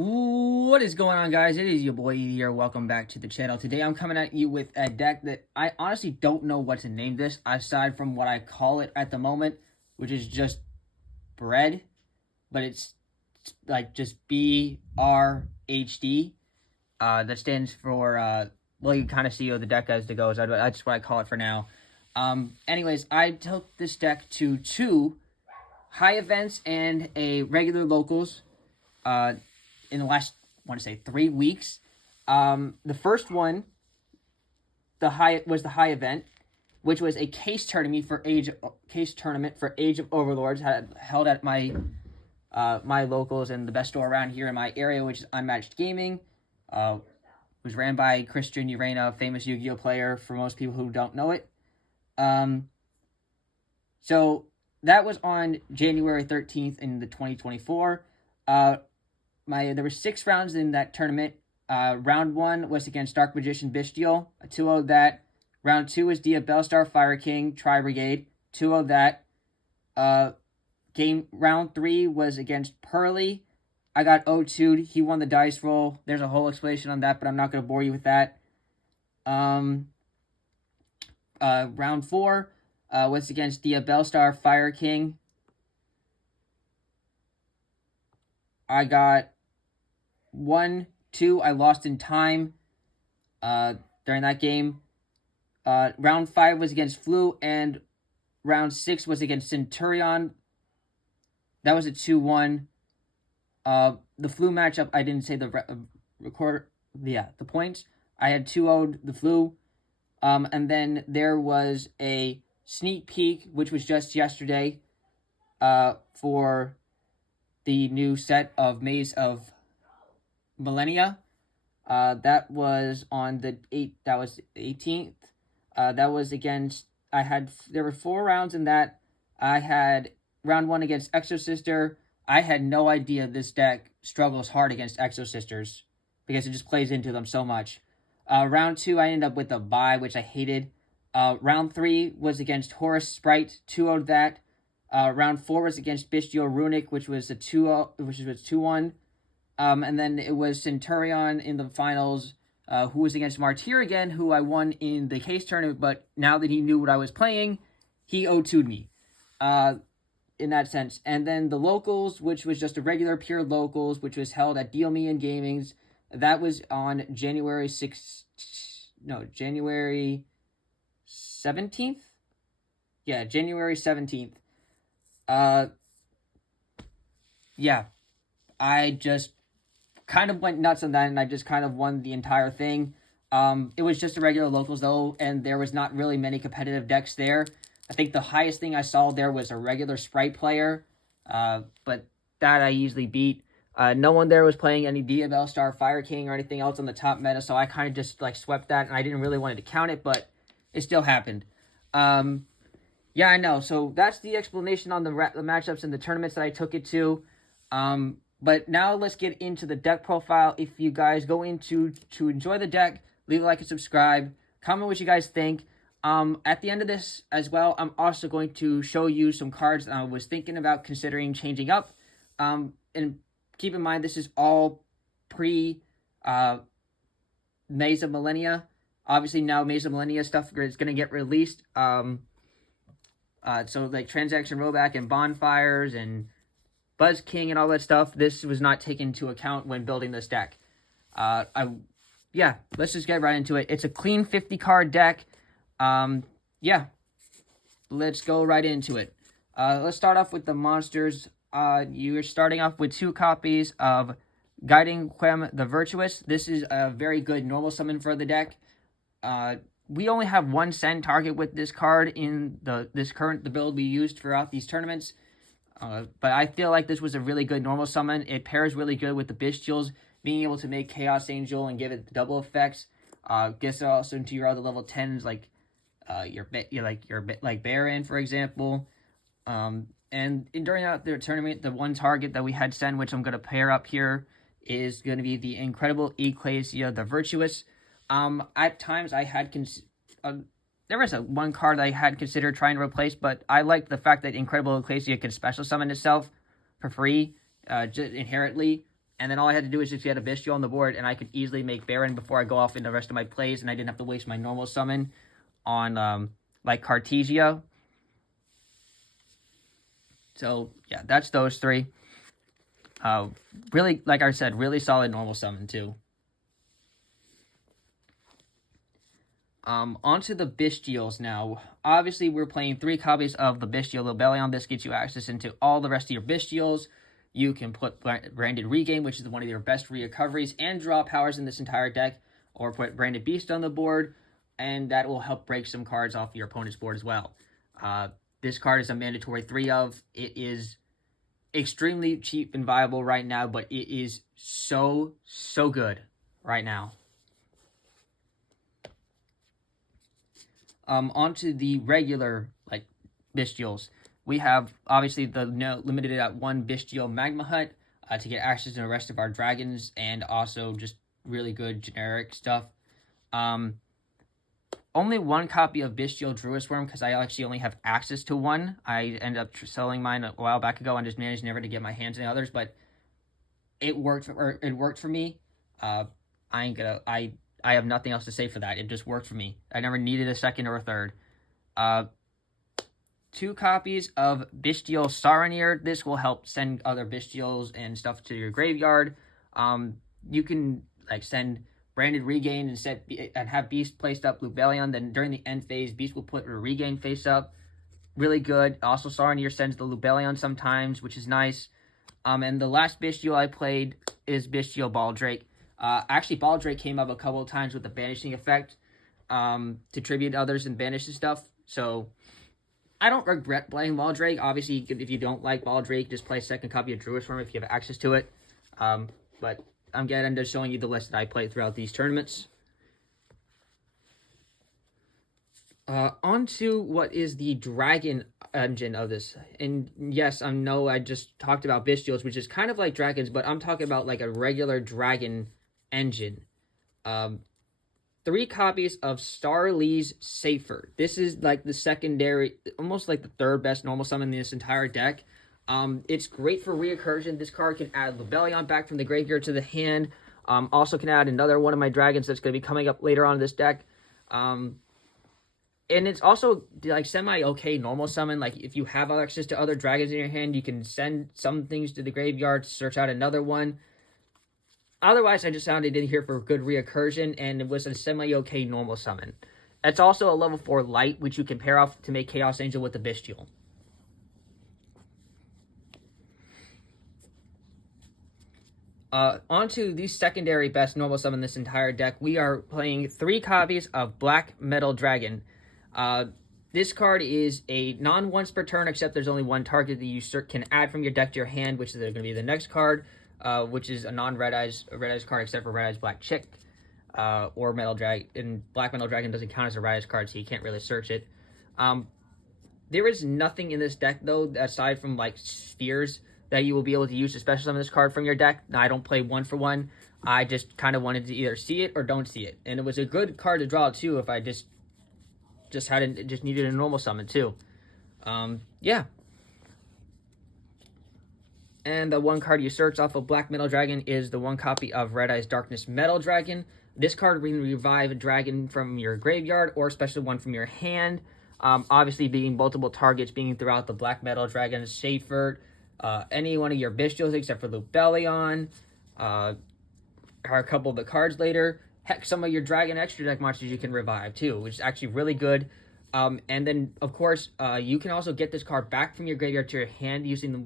What is going on, guys? It is your boy Edie here. Welcome back to the channel. Today I'm coming at you with a deck that I honestly don't know what to name this aside from what I call it at the moment, which is just bread, but it's like just BRHD. That stands for well, you kind of see the deck as it goes. That's what I call it for now. Anyways, I took this deck to two high events and a regular locals. In the last, I want to say 3 weeks. The first one, the high event, which was a case tournament for Age of Overlords, held at my my locals and the best store around here in my area, which is Unmatched Gaming. Was ran by Christian Urena, famous Yu-Gi-Oh player for most people who don't know it. So that was on January 13th in the 2024. There were 6 rounds in that tournament. Round 1 was against Dark Magician Bystial, a 2-0 that. Round 2 was Diabelstar Fire King Tri Brigade, 2-0 that. Round 3 was against Pearly. I got 0-2'd. He won the dice roll. There's a whole explanation on that, but I'm not going to bore you with that. Round 4 was against Diabelstar Fire King. I got 1-2. I lost in time during that game. Round 5 was against Flu, and round 6 was against Centurion. That was a 2-1. The Flu matchup, I didn't say the points. I had 2-0'd the Flu. And then there was a sneak peek, which was just yesterday, for the new set of Maze of Millennia. That was on the 18th. That was against, there were 4 rounds in that. I had round 1 against Exosister. I had no idea this deck struggles hard against Exosisters because it just plays into them so much. Round 2, I ended up with a bye, which I hated. Round 3 was against Horus Sprite, 2-0'd that. Round 4 was against Bystial Runic, which was 2-1. And then it was Centurion in the finals, who was against Martyr again, who I won in the case tournament, but now that he knew what I was playing, he 0-2'd me, in that sense. And then the locals, which was just a regular pure locals, which was held at Deal Me and Gamings, that was on January 17th? Yeah, January 17th. Yeah, I just kind of went nuts on that, and I just kind of won the entire thing. It was just a regular locals, though, and there was not really many competitive decks there. I think the highest thing I saw there was a regular Sprite player, but that I easily beat. No one there was playing any Diabelstar Fire King or anything else on the top meta, so I kind of just swept that, and I didn't really want to count it, but it still happened. Yeah, I know. So that's the explanation on the matchups and the tournaments that I took it to. But now let's get into the deck profile. If you guys go into to enjoy the deck, leave a like and subscribe. Comment what you guys think. At the end of this as well, I'm also going to show you some cards that I was thinking about considering changing up. And keep in mind, this is all pre Maze of Millennia. Obviously, now Maze of Millennia stuff is going to get released. So like Transaction Rollback and Bonfires and Buzz King and all that stuff, this was not taken into account when building this deck. Yeah, let's just get right into it. It's a clean 50 card deck. Yeah, let's go right into it. Let's start off with the monsters. You're starting off with 2 copies of Guiding Quem the Virtuous. This is a very good normal summon for the deck. We only have 1 send target with this card in the build we used throughout these tournaments. But I feel like this was a really good normal summon. It pairs really good with the Bystials, being able to make Chaos Angel and give it double effects. Gets it also into your other level 10s like Baron, for example. And during the tournament, the 1 target that we had send, which I'm going to pair up here, is going to be the Incredible Ecclesia the Virtuous. At times I had there was 1 card I had considered trying to replace, but I liked the fact that Incredible Ecclesia can special summon itself for free, just inherently. And then all I had to do was just get a Bystial on the board, and I could easily make Baron before I go off in the rest of my plays, and I didn't have to waste my normal summon on, like, Cartesia. So, yeah, that's those three. Really, like I said, really solid normal summon, too. Onto the Bystials now. Obviously, we're playing 3 copies of the Bystial Lobelion. This gets you access into all the rest of your Bystials. You can put Branded Regain, which is one of your best recoveries and draw powers in this entire deck, or put Branded Beast on the board, and that will help break some cards off your opponent's board as well. This card is a mandatory 3 of. It is extremely cheap and viable right now, but it is so good right now. Onto the regular, like, Bystials. We have, obviously, the limited at 1 Bystial Magma Hut to get access to the rest of our dragons, and also just really good generic stuff. Only 1 copy of Bystial Druid Worm, because I actually only have access to 1. I ended up selling mine a while back ago and just managed never to get my hands on the others, but it worked for me. I have nothing else to say for that. It just worked for me. I never needed a second or a third. 2 copies of Bystial Saronir. This will help send other Bystials and stuff to your graveyard. You can, like, send Branded Regain and have Beast placed up Lobelion. Then during the end phase, Beast will put a Regain face up. Really good. Also, Saronir sends the Lobelion sometimes, which is nice. And the last Bystial I played is Bystial Baldrake. Actually, Baldrake came up a couple of times with the banishing effect to tribute others and banish and stuff. So I don't regret playing Baldrake. Obviously, if you don't like Baldrake, just play a second copy of Druid Form if you have access to it. But I'm getting into showing you the list that I played throughout these tournaments. On to what is the Dragon engine of this. And yes, I know I just talked about Bystials, which is kind of like dragons, but I'm talking about like a regular dragon engine. 3 copies of Starly's Safer. This is like the secondary, almost like the 3rd best normal summon in this entire deck. It's great for reoccursion. This card can add Lobelion back from the graveyard to the hand. Also can add another one of my dragons that's going to be coming up later on in this deck. And it's also like semi-okay normal summon. Like if you have access to other dragons in your hand, you can send some things to the graveyard to search out another one. Otherwise, I just found it in here for good reoccursion, and it was a semi-okay normal summon. It's also a level 4 light, which you can pair off to make Chaos Angel with the Bystial. Onto the secondary best normal summon in this entire deck. We are playing 3 copies of Black Metal Dragon. This card is a non-once per turn, except there's only 1 target that you can add from your deck to your hand, which is going to be the next card. Which is a non-Red Eyes card, except for Red Eyes Black Chick, or Metal Dragon. And Black Metal Dragon doesn't count as a Red Eyes card, so you can't really search it. There is nothing in this deck, though, aside from, like, spheres, that you will be able to use to special summon this card from your deck. Now, I don't play 1-for-1. I just kind of wanted to either see it or don't see it. And it was a good card to draw, too, if I just needed a normal summon, too. Yeah. And the 1 card you search off of Black Metal Dragon is the 1 copy of Red Eyes Darkness Metal Dragon. This card will revive a dragon from your graveyard or special one from your hand. Obviously, being multiple targets, being throughout the Black Metal Dragon, Shafert, any one of your Bystials except for Lobelion, are a couple of the cards later. Heck, some of your Dragon Extra Deck monsters you can revive too, which is actually really good. And then, of course, you can also get this card back from your graveyard to your hand using the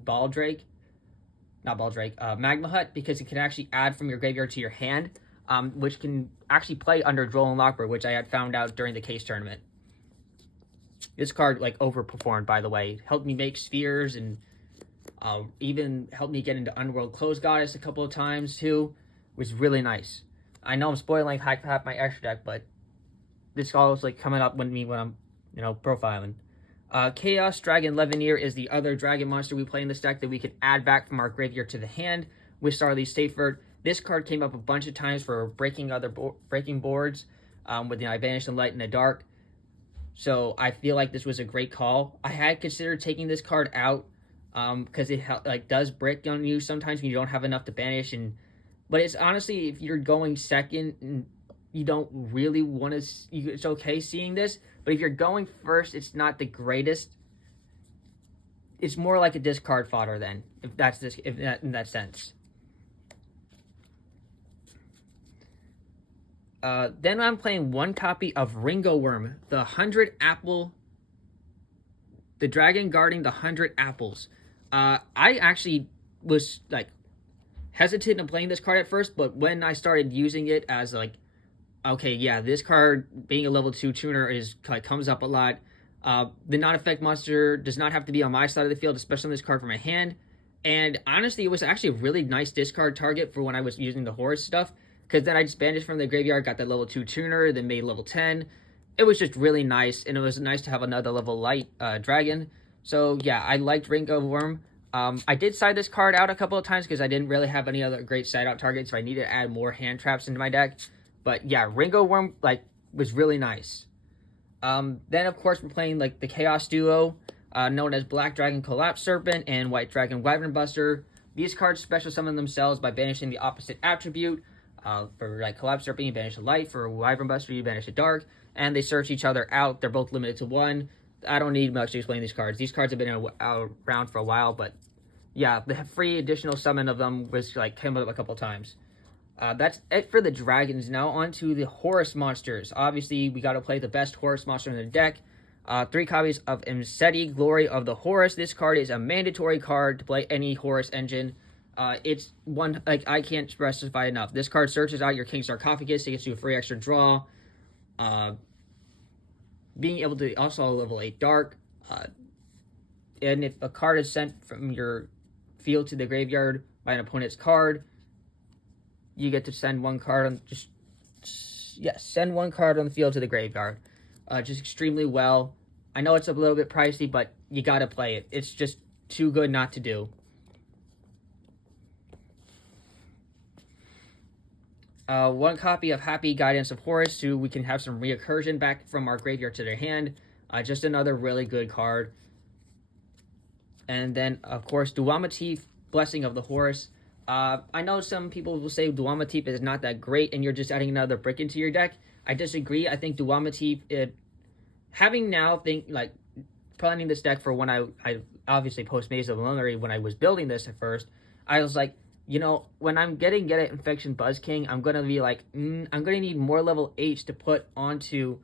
Magma Hut, because it can actually add from your graveyard to your hand, which can actually play under Droll and Lockbird, which I had found out during the case tournament. This card, like, overperformed, by the way. Helped me make spheres, and even helped me get into Underworld Close Goddess a couple of times, too. Which is really nice. I know I'm spoiling half my extra deck, but this all is, like, coming up when I'm, profiling. Chaos Dragon Levineer is the other dragon monster we play in this deck that we can add back from our graveyard to the hand with Starly's Safer. This card came up a bunch of times for breaking boards with the I Banish the Light in the Dark. So I feel like this was a great call. I had considered taking this card out because it like does brick on you sometimes when you don't have enough to banish. But it's honestly, if you're going second and you don't really want to, it's okay seeing this. But if you're going first, it's not the greatest. It's more like a discard fodder then, in that sense. Then I'm playing one copy of Ringo Worm, the 100 apple, the dragon guarding the 100 apples. I actually was like hesitant in playing this card at first, but when I started using it as like, okay, yeah, this card being a level 2 tuner is like comes up a lot. The non-effect monster does not have to be on my side of the field, especially on this card for my hand. And honestly, it was actually a really nice discard target for when I was using the Horus stuff, because then I just banished from the graveyard, got that level 2 tuner, then made level 10. It was just really nice, and it was nice to have another level light dragon. So yeah, I liked Ringo Worm. I did side this card out a couple of times because I didn't really have any other great side out targets, so I needed to add more hand traps into my deck. But yeah, Ringo Worm like was really nice. Then of course we're playing like the Chaos Duo, known as Black Dragon Collapse Serpent and White Dragon Wyvern Buster. These cards special summon themselves by banishing the opposite attribute. For like Collapse Serpent, you banish a light. For Wyvern Buster, you banish a dark. And they search each other out. They're both limited to 1. I don't need much to explain these cards. These cards have been around for a while, but yeah, the free additional summon of them was like came up a couple times. That's it for the dragons. Now on to the Horus monsters. Obviously, we got to play the best Horus monster in the deck. 3 copies of Imseti, Glory of the Horus. This card is a mandatory card to play any Horus engine. It's one, like, I can't specify enough. This card searches out your King Sarcophagus. It gets you a free extra draw. Being able to also level 8 Dark. And if a card is sent from your field to the graveyard by an opponent's card, you get to send one card on send one card on the field to the graveyard. Just extremely well. I know it's a little bit pricey, but you gotta play it. It's just too good not to do. One copy of Happy Guidance of Horus, so we can have some reoccursion back from our graveyard to their hand. Just another really good card. And then, of course, Duamatif, Blessing of the Horus. I know some people will say Duamatif is not that great and you're just adding another brick into your deck. I disagree. I think Duamatif, planning this deck for when I obviously post Maze of Luminary, when I was building this at first, I was like, you know, when I'm Get It Infection Buzz King, I'm going to be like, I'm going to need more level 8s to put onto,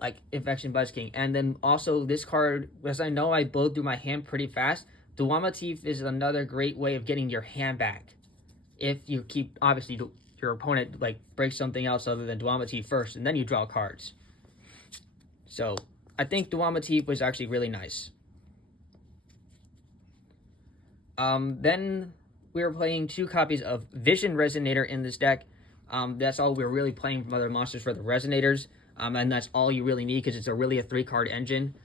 like, Infection Buzz King. And then also this card, as I know I blow through my hand pretty fast, Duamatif is another great way of getting your hand back. If you keep, obviously, your opponent, like, breaks something else other than Duamatif first, and then you draw cards. So, I think Duamatif was actually really nice. Then we were playing 2 copies of Vision Resonator in this deck. That's all we're really playing from other monsters for the Resonators. And that's all you really need because it's really a 3-card engine.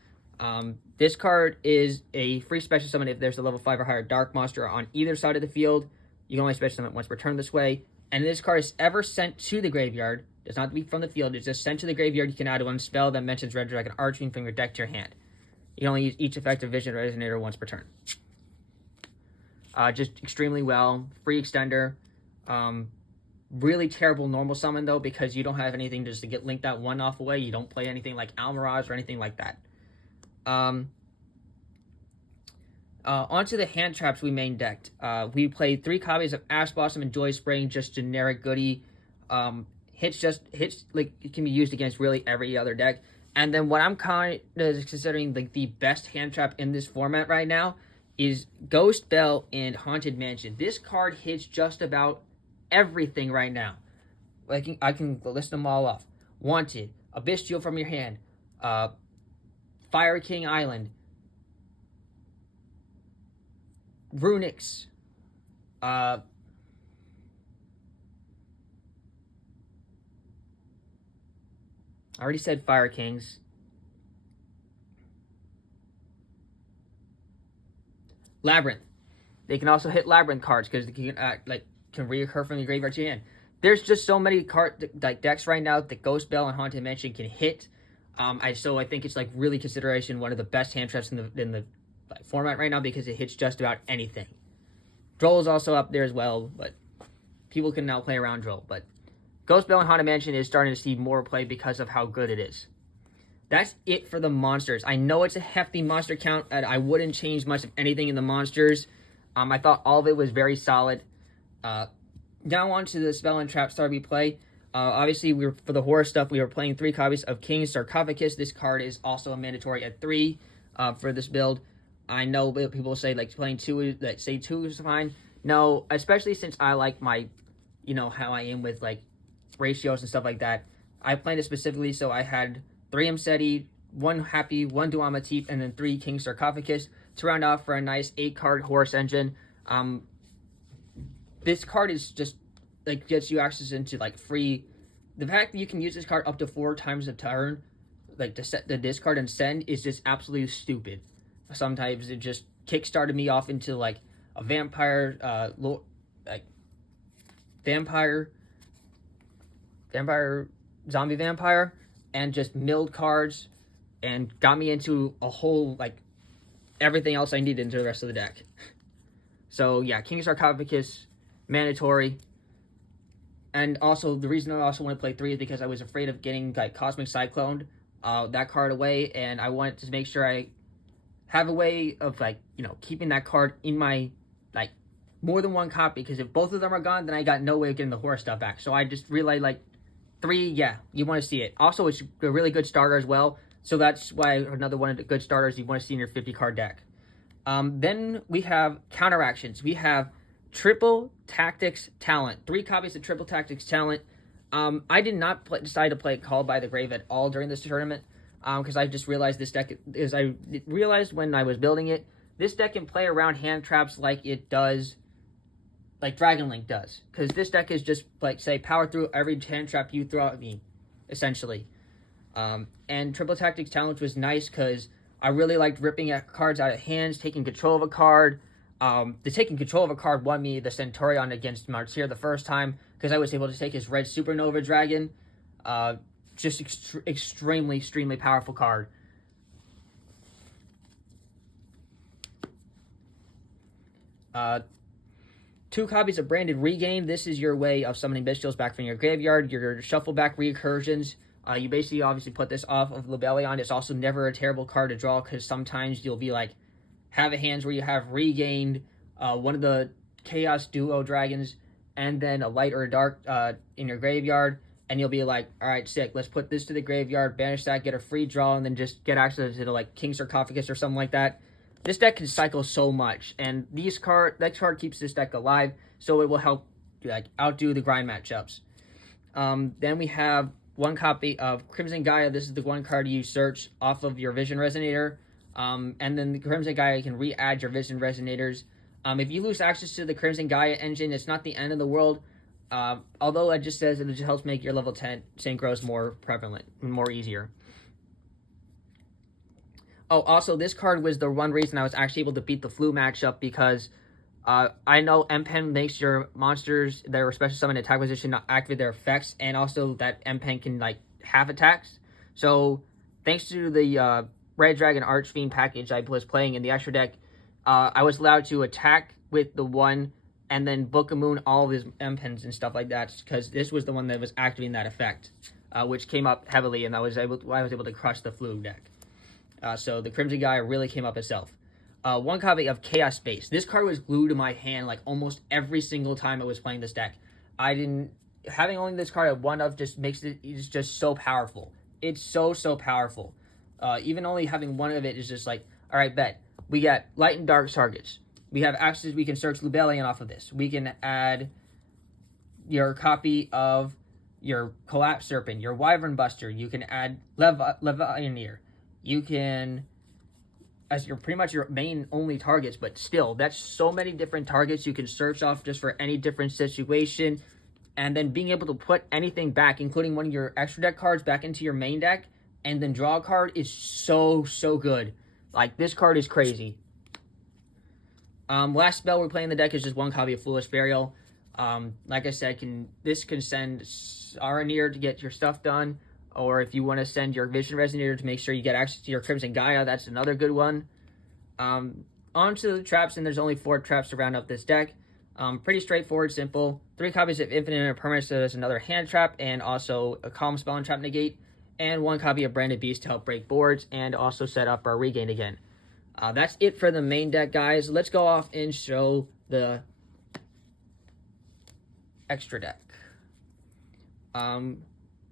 This card is a free special summon if there's a level 5 or higher Dark monster on either side of the field. You can only special summon it once per turn this way. And if this card is ever sent to the graveyard, does not have to be from the field, it's just sent to the graveyard, you can add 1 spell that mentions Red Dragon Arching from your deck to your hand. You can only use each effective Vision Resonator once per turn. Just extremely well. Free extender. Really terrible normal summon, though, because you don't have anything just to get linked that 1 off away. You don't play anything like Almirage or anything like that. Onto the hand traps we main decked. We played 3 copies of Ash Blossom and Joy Spring, just generic goodie. Hits like it can be used against really every other deck. And then what I'm kind of considering like the best hand trap in this format right now is Ghost Bell and Haunted Mansion. This card hits just about everything right now. I can list them all off. Wanted, a Bystial from your hand, Fire King Island, Runix, I already said Fire Kings. Labyrinth. They can also hit Labyrinth cards because they can reoccur from the graveyard to your hand. There's just so many decks right now that Ghost Bell and Haunted Mansion can hit. So I think it's like really consideration one of the best hand traps in the format right now because it hits just about anything. Droll is also up there as well, but people can now play around Droll. But Ghost Bell and Haunted Mansion is starting to see more play because of how good it is. That's it for the monsters. I know it's a hefty monster count, and I wouldn't change much of anything in the monsters. I thought all of it was very solid. Now on to the Spell and Trap Star we play. Obviously, for the horror stuff, we were playing 3 copies of King's Sarcophagus. This card is also a mandatory at 3 for this build. I know people say playing 2, say 2 is fine. No, especially since I like my, how I am with ratios and stuff like that. I planned it specifically so I had 3 Mseti, 1 Happy, 1 Duamatif, and then 3 King Sarcophagus to round off for a nice 8-card Horus engine. This card is just gets you access into free. The fact that you can use this card up to 4 times a turn, to set the discard and send, is just absolutely stupid. Sometimes it just kickstarted me off into a vampire, zombie vampire, and just milled cards, and got me into a whole everything else I needed into the rest of the deck. So yeah, King Sarcophagus, mandatory. And also, the reason I also want to play 3 is because I was afraid of getting Cosmic Cyclone, that card away, and I wanted to make sure I have a way of keeping that card in my more than 1 copy, because if both of them are gone, then I got no way of getting the horror stuff back. So I just realized 3, yeah, you want to see it. Also, it's a really good starter as well, so that's why another one of the good starters you want to see in your 50 card deck. Then we have counteractions. We have Triple Tactics Talent. 3 copies of Triple Tactics Talent. I did not decide to play Called by the Grave at all during this tournament, because I just realized this deck, I realized when I was building it, this deck can play around hand traps like it does, like Dragon Link does. Because this deck is just, say, power through every hand trap you throw at me, essentially. And Triple Tactics Talent was nice because I really liked ripping cards out of hands, taking control of a card. The taking control of a card won me the Centurion against Martyr the first time, because I was able to take his red Supernova Dragon. Just extremely powerful card. Two copies of Branded Regain. This is your way of summoning Bystials back from your graveyard. Your shuffle back recursions. You basically obviously put this off of Lebellion. It's also never a terrible card to draw, because sometimes you'll be have a hands where you have regained one of the Chaos Duo Dragons and then a light or a dark in your graveyard, and you'll be all right, sick, let's put this to the graveyard, banish that, get a free draw, and then just get access to King Sarcophagus or something like that. This deck can cycle so much, and that card keeps this deck alive, so it will help outdo the grind matchups. Then we have 1 copy of Crimson Gaia. This is the 1 card you search off of your Vision Resonator. And then the Crimson Gaia can re-add your Vision Resonators. If you lose access to the Crimson Gaia engine, it's not the end of the world. Although it just says it just helps make your level 10 synchros more prevalent and more easier. Oh, also, this card was the one reason I was actually able to beat the Flu matchup, because I know M-Pen makes your monsters that are special summon attack position not activate their effects, and also that M-Pen can half attacks. So thanks to the Red Dragon Archfiend package I was playing in the extra deck, I was allowed to attack with the 1 and then Book of Moon all of his M-Pens and stuff like that, because this was the one that was activating that effect, which came up heavily, and I was able to crush the Flu deck. So the Crimson Gaia really came up itself. 1 copy of Chaos Space. This card was glued to my hand almost every single time I was playing this deck. Having only this card at 1 of just makes it's just so powerful. It's so powerful. Even only having 1 of it is just alright, bet. We got light and dark targets. We have access, we can search Lebellion off of this. We can add your copy of your Collapse Serpent, your Wyvern Buster. You can add Levianeer. You can, as your pretty much your main only targets, but still, that's so many different targets you can search off just for any different situation. And then being able to put anything back, including one of your extra deck cards, back into your main deck, and then draw a card is so good. This card is crazy. Last spell we're playing in the deck is just 1 copy of Foolish Burial. Like I said, this can send Araneer to get your stuff done, or if you want to send your Vision Resonator to make sure you get access to your Crimson Gaia, that's another good one. Onto the traps, and there's only 4 traps to round up this deck. Pretty straightforward, simple. 3 copies of Infinite Impermanence, so there's another hand trap, and also a Calm Spell and Trap Negate, and 1 copy of Branded Beast to help break boards, and also set up our Regain again. That's it for the main deck, guys. Let's go off and show the extra deck.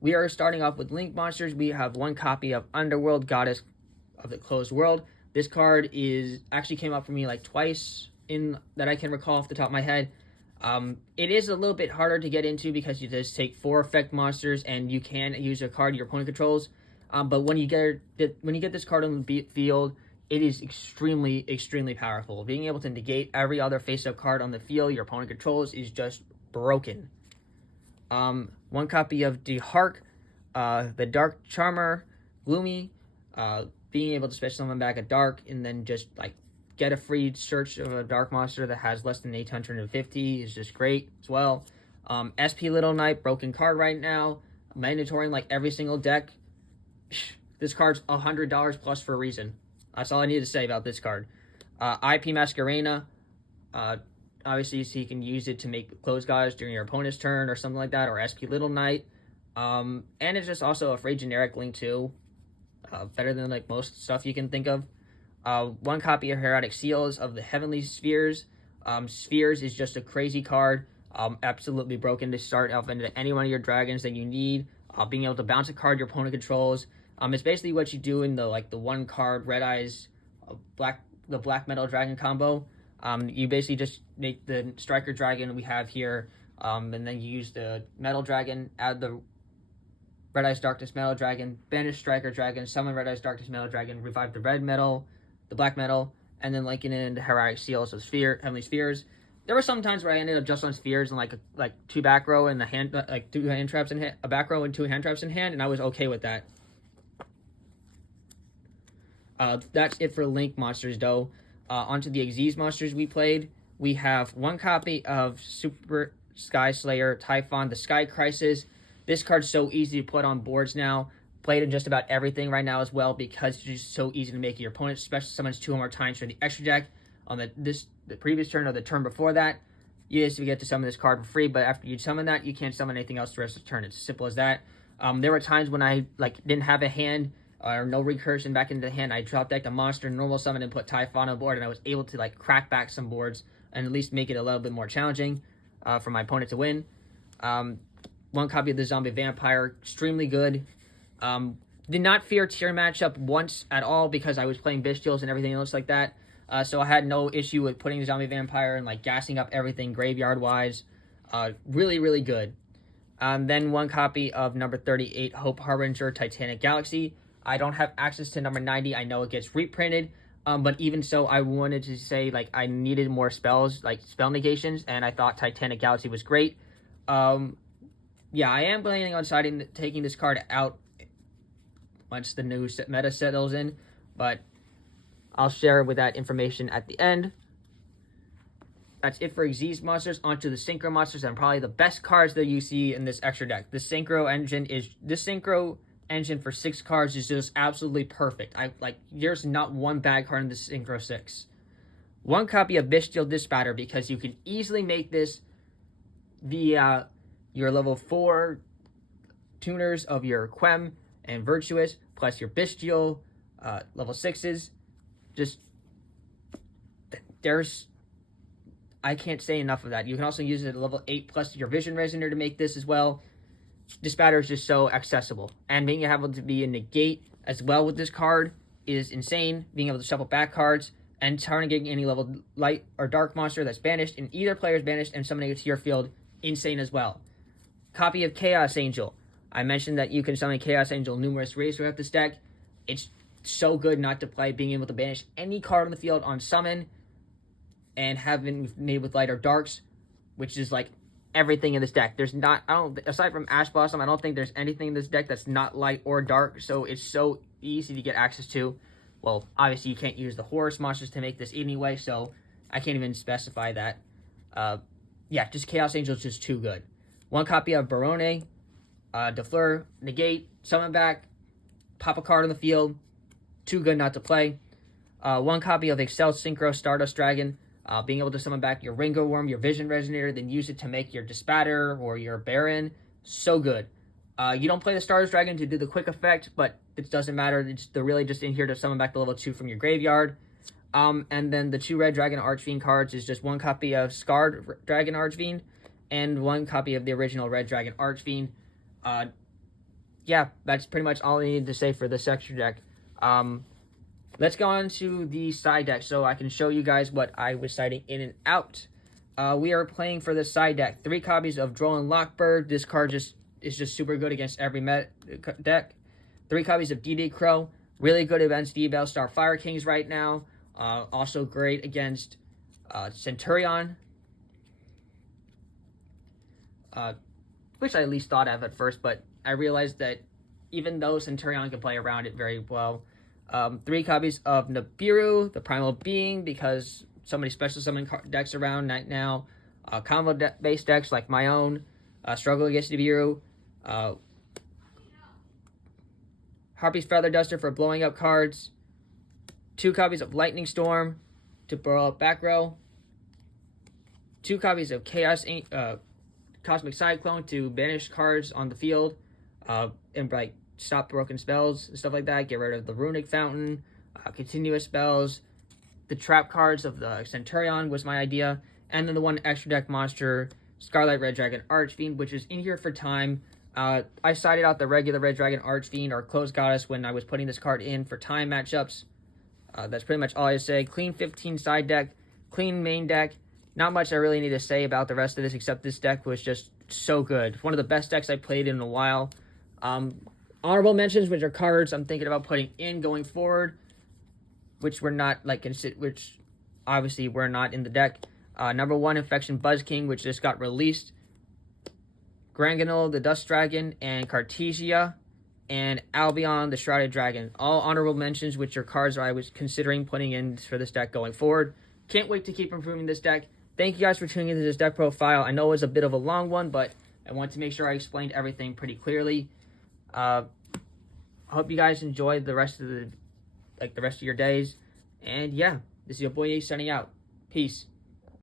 We are starting off with Link Monsters. We have 1 copy of Underworld, Goddess of the Closed World. This card actually came up for me like twice that I can recall off the top of my head. It is a little bit harder to get into because you just take 4 effect monsters and you can use a card your opponent controls. But when you get this card on the field, it is extremely, extremely powerful. Being able to negate every other face-up card on the field your opponent controls is just broken. 1 copy of DeHark, the Dark Charmer, Gloomy, being able to special summon back a Dark and then just like get a free search of a Dark monster that has less than 850 is just great as well. SP Little Knight, broken card right now, mandatory in like every single deck. This card's $100 plus for a reason. That's all I need to say about this card. IP Masquerena, obviously so you can use it to make close guys during your opponent's turn or something like that, or SP Little Knight. And it's just also a free generic link too. Better than like most stuff you can think of. 1 copy of Herodic Seals of the Heavenly Spheres. Spheres is just a crazy card. Absolutely broken to start off into any one of your dragons that you need. Being able to bounce a card your opponent controls. It's basically what you do in the 1 card Red Eyes, the Black Metal Dragon combo. You basically just make the Striker Dragon we have here, and then you use the Metal Dragon, add the Red Eyes Darkness Metal Dragon, banish Striker Dragon, summon Red Eyes Darkness Metal Dragon, revive the Red Metal, the Black Metal, and then linking it into Herodic Seals of Heavenly Spheres. There were some times where I ended up just on Spheres and like 2 back row and 2 hand traps in hand, a back row and 2 hand traps in hand, and I was okay with that. That's it for Link monsters, though. Onto the Xyz monsters we played. We have 1 copy of Super Sky Slayer Typhon, the Sky Crisis. This card's so easy to put on boards now. Played in just about everything right now as well because it's just so easy to make your opponent special summons 2 or more times for the extra deck on the previous turn or the turn before that. You just get to summon this card for free, but after you summon that, you can't summon anything else the rest of the turn. It's as simple as that. There were times when I didn't have a hand or no recursion back into the hand. I drop decked a monster, normal summon, and put Typhon on board, and I was able to crack back some boards and at least make it a little bit more challenging for my opponent to win. 1 copy of the Zombie Vampire, extremely good. Did not fear tier matchup once at all because I was playing Bystials and everything else like that. So I had no issue with putting the Zombie Vampire and gassing up everything graveyard-wise. Really, really good. Then 1 copy of number 38, Hope Harbinger Titanic Galaxy. I don't have access to number 90. I know it gets reprinted. But even so, I wanted to say I needed more spells, spell negations, and I thought Titanic Galaxy was great. Yeah, I am planning on taking this card out once the new meta settles in, but I'll share with that information at the end. That's it for Xyz monsters. Onto the Synchro monsters, and probably the best cards that you see in this extra deck. The Synchro engine for 6 cards is just absolutely perfect. There's not one bad card in the Synchro 6. 1 copy of Bystial Dispatcher because you can easily make this via your level 4 tuners of your Quem and Virtuous, plus your Bystial level 6s. I can't say enough of that. You can also use it at level 8 plus your Vision Resonator to make this as well. Dispatcher is just so accessible. And being able to be a negate as well with this card is insane. Being able to shuffle back cards and targeting any level light or dark monster that's banished, and either player is banished and summoning it to your field, insane as well. Copy of Chaos Angel. I mentioned that you can summon Chaos Angel numerous ways throughout this deck. It's so good not to play, being able to banish any card on the field on summon and having made with light or darks, which is everything in this deck. There's not, aside from Ash Blossom, I don't think there's anything in this deck that's not light or dark, so it's so easy to get access to. Well, obviously you can't use the Horus monsters to make this anyway, so I can't even specify that. Yeah, just Chaos Angel is just too good. 1 copy of Barone, Defleur, negate, summon back, pop a card on the field, too good not to play. 1 copy of Excel Synchro Stardust Dragon, being able to summon back your Ringo Worm, your Vision Resonator, then use it to make your Dispatter or your Baron. So good. You don't play the Stardust Dragon to do the quick effect, but it doesn't matter. They're really just in here to summon back the level 2 from your graveyard. And then the 2 Red Dragon Archfiend cards is just 1 copy of Scarred Dragon Archfiend and 1 copy of the original Red Dragon Archfiend. Yeah, that's pretty much all I needed to say for this extra deck. Let's go on to the side deck so I can show you guys what I was siding in and out. We are playing for the side deck 3 copies of Droll Lockbird. This card is just super good against every deck. 3 copies of DD Crow. Really good against Diabelstar Fire Kings right now. Also great against Centurion. Which I at least thought of at first, but I realized that even though Centurion can play around it very well. 3 copies of Nibiru, the Primal Being, because so many special summon decks around right now. Combo-based decks like my own struggle against Nibiru. Harpy's Feather Duster for blowing up cards. 2 copies of Lightning Storm to blow up back row. 2 copies of Cosmic Cyclone to banish cards on the field. And like stop broken spells and stuff like that. Get rid of the Runic Fountain, continuous spells. The trap cards of the Centurion was my idea. And then the 1 extra deck monster, Scarlet Red Dragon Archfiend, which is in here for time. I sided out the regular Red Dragon Archfiend or Closed Goddess when I was putting this card in for time matchups. That's pretty much all I say. Clean 15 side deck, clean main deck. Not much I really need to say about the rest of this, except this deck was just so good. One of the best decks I played in a while. Honorable mentions, which are cards I'm thinking about putting in going forward, which were not which obviously were not in the deck. Number 1, Infection Buzz King, which just got released. Granganol, the Dust Dragon, and Cartesia, and Albion, the Shrouded Dragon. All honorable mentions, which are cards I was considering putting in for this deck going forward. Can't wait to keep improving this deck. Thank you guys for tuning into this deck profile. I know it was a bit of a long one, but I want to make sure I explained everything pretty clearly. I hope you guys enjoyed the rest of your days. And yeah, this is your boy A signing out. Peace.